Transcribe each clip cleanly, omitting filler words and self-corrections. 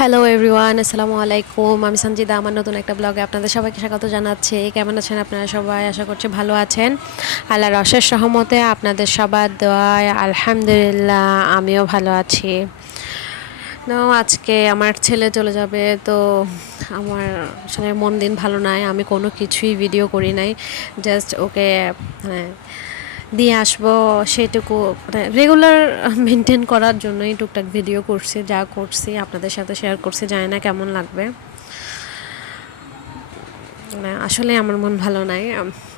Hello everyone, আসসালামু আলাইকুম। আমি সঞ্জিদা, আমার নতুন একটা ব্লগে আপনাদের সবাইকে স্বাগত জানাচ্ছি। কেমন আছেন আপনারা সবাই? আশা করছি ভালো আছেন। আল্লাহর অশেষ রহমতে আপনাদের সবার দোয়ায় আলহামদুলিল্লাহ আমিও ভালো আছি। আজকে আমার ছেলে চলে যাবে, তো আমার আসলে মন দিন ভালো নাই। আমি কোনো কিছুই ভিডিও করি নাই, জাস্ট ওকে মানে দিয়ে আসবো সেটুকু, মানে রেগুলার মেনটেন করার জন্যই টুকটাক ভিডিও করছি, যা করছি আপনাদের সাথে শেয়ার করছি। জানি না কেমন লাগবে, মানে আসলে আমার মন ভালো নাই।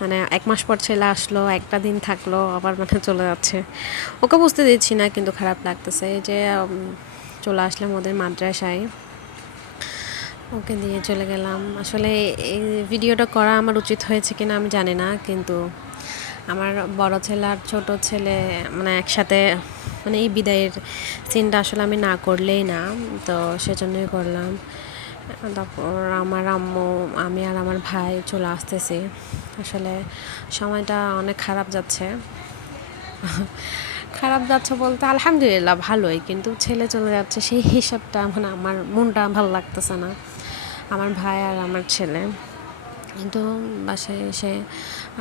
মানে 1 মাস পর ছেলে আসলো, একটা দিন থাকলো, আবার মানে চলে যাচ্ছে। ওকে বুঝতে দিচ্ছি না, কিন্তু খারাপ লাগতেছে এই যে চলে আসলাম ওদের মাদ্রাসায়, ওকে দিয়ে চলে গেলাম। আসলে এই ভিডিওটা করা আমার উচিত হয়েছে কিনা আমি জানি না, কিন্তু আমার বড় ছেলে আর ছোট ছেলে মানে একসাথে, মানে এই বিদায়ের সিনটা আসলে আমি না করলেই না, তো সেজন্যই করলাম। তারপর আমার আম্মু, আমি আর আমার ভাই চলে আসতেছি। আসলে সময়টা অনেক খারাপ যাচ্ছে। খারাপ যাচ্ছে বলতে আলহামদুলিল্লাহ ভালোই, কিন্তু ছেলে চলে যাচ্ছে সেই হিসাবটা মানে আমার মনটা ভালো লাগতেছে না। আমার ভাই আর আমার ছেলে, কিন্তু বাসায় এসে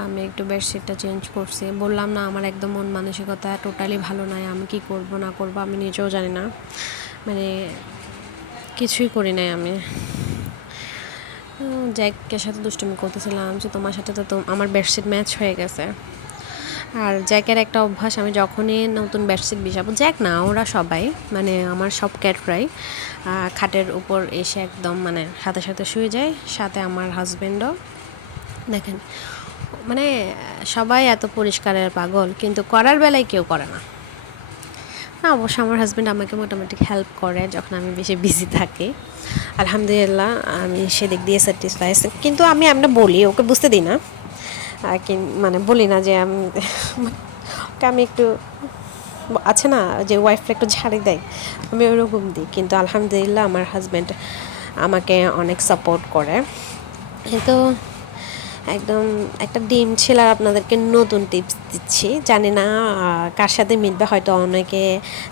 আমি একটু বেডশিটটা চেঞ্জ করছি। বললাম না, আমার একদম মন মানসিকতা টোটালি ভালো নাই। আমি কি করব না করব আমি নিজেও জানি না, মানে কিছুই করি নাই আমি। জ্যাকের সাথে দুষ্টুমি করতেছিলাম যে তোমার সাথে তো আমার বেডশিট ম্যাচ হয়ে গেছে। আর জ্যাকের একটা অভ্যাস, আমি যখনই নতুন বেডশিট বিছাবো, জ্যাক না ওরা সবাই, মানে আমার সব ক্যাটরাই খাটের উপর এসে একদম মানে সাথে সাথে শুয়ে যায়, সাথে আমার হাজব্যান্ডও। দেখেন, মানে সবাই এত পরিষ্কারের পাগল, কিন্তু করার বেলায় কেউ করে না। না, অবশ্য আমার হাজব্যান্ড আমাকে মোটামুটি হেল্প করে যখন আমি বেশি বিজি থাকি। আলহামদুলিল্লাহ আমি সেদিক দিয়ে স্যাটিসফাই, কিন্তু আমি বলি, ওকে বুঝতে দিই না। মানে বলি না যে ওকে আমি একটু আছে না যে ওয়াইফরা একটু ঝাড়ি দেয়, আমি ওরকম দিই। কিন্তু আলহামদুলিল্লাহ আমার হাজব্যান্ড আমাকে অনেক সাপোর্ট করে। তো একদম একটা ডিম ছেলার আপনাদেরকে নতুন টিপস দিচ্ছি, জানি না কার সাথে মিলবে, হয়তো অনেকে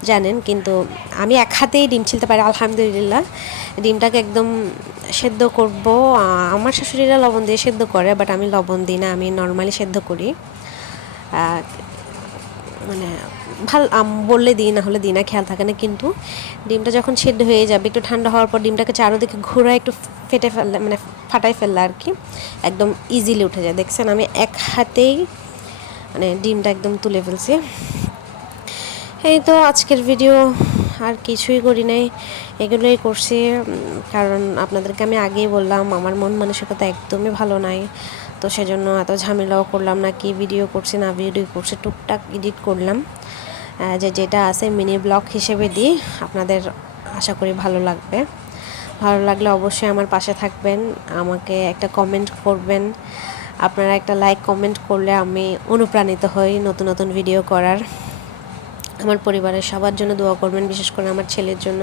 জানেন, কিন্তু আমি এক হাতেই ডিম ছিলতে পারি আলহামদুলিল্লাহ। ডিমটাকে একদম সেদ্ধ করব, আমার শাশুড়িরা লবণ দিয়ে সেদ্ধ করে, বাট আমি লবণ দিই না, আমি নর্মালি সেদ্ধ করি। মানে ভাল বললে দিই, না হলে দিই না, খেয়াল থাকে না। কিন্তু ডিমটা যখন সেদ্ধ হয়ে যাবে, একটু ঠান্ডা হওয়ার পর ডিমটাকে চারোদিকে ঘোরায় একটু ফেটে ফেললে, মানে ফাটাই ফেললে আর কি, একদম ইজিলি উঠে যায়। দেখছেন আমি এক হাতেই মানে ডিমটা একদম তুলে ফেলছি। এই তো আজকের ভিডিও, আর কিছুই করি নাই, এগুলোই করছি। কারণ আপনাদেরকে আমি আগেই বললাম আমার মন মানসিকতা একদমই ভালো নাই, তো সেজন্য এত ঝামেলাও করলাম না। কি ভিডিও করছি না ভিডিও করছি, টুকটাক এডিট করলাম, যেটা আছে মিনি ব্লগ হিসেবে দিই। আপনাদের আশা করি ভালো লাগবে। ভালো লাগলে অবশ্যই আমার পাশে থাকবেন, আমাকে একটা কমেন্ট করবেন। আপনারা একটা লাইক কমেন্ট করলে আমি অনুপ্রাণিত হই নতুন নতুন ভিডিও করার। আমার পরিবারের সবার জন্য দোয়া করবেন, বিশেষ করে আমার ছেলের জন্য।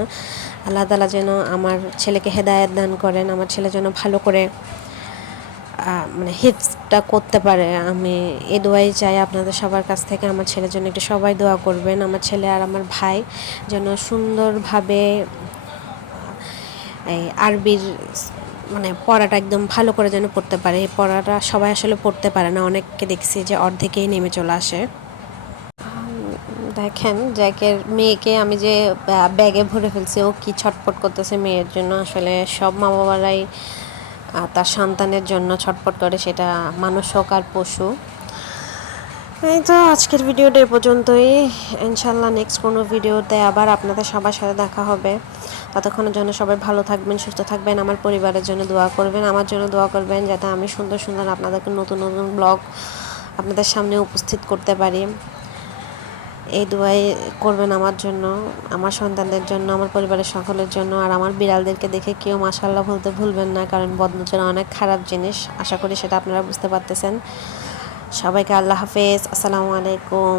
আল্লাহ তাআলা যেন আমার ছেলেকে হেদায়েত দান করেন, আমার ছেলে যেন ভালো করে মানে হিফজটা করতে পারে। আমি এই দোয়াই চাই আপনাদের সবার কাছ থেকে। আমার ছেলের জন্য একটু সবাই দোয়া করবেন। আমার ছেলে আর আমার ভাই যেন সুন্দরভাবে এই আরবির মানে পড়াটা একদম ভালো করে যেন পড়তে পারে। এই পড়াটা সবাই আসলে পড়তে পারে না, অনেককে দেখছি যে অর্ধেকেই নেমে চলে আসে। দেখেন জ্যাকের মেয়েকে আমি যে ব্যাগে ভরে ফেলছি, ও কি ছটপট করতেছে মেয়ের জন্য। আসলে সব মা বাবারাই তার সন্তানের জন্য ছটপট করে, সেটা মানুষ হোক আর পশু। এই তো আজকের ভিডিওটা এ পর্যন্তই। ইনশাল্লাহ নেক্সট কোনো ভিডিওতে আবার আপনাদের সবার সাথে দেখা হবে। ততক্ষণের জন্য সবাই ভালো থাকবেন, সুস্থ থাকবেন। আমার পরিবারের জন্য দোয়া করবেন, আমার জন্য দোয়া করবেন, যাতে আমি সুন্দর সুন্দর আপনাদেরকে নতুন নতুন ব্লগ আপনাদের সামনে উপস্থিত করতে পারি। এই দোয়াই করবেন আমার জন্য, আমার সন্তানদের জন্য, আমার পরিবারের সকলের জন্য। আর আমার বিড়ালদেরকে দেখে কেউ মাশাআল্লাহ বলতে ভুলবেন না, কারণ বদনজর অনেক খারাপ জিনিস। আশা করি সেটা আপনারা বুঝতে পারতেছেন। সবাইকে আল্লাহ হাফেজ, আসসালামু আলাইকুম।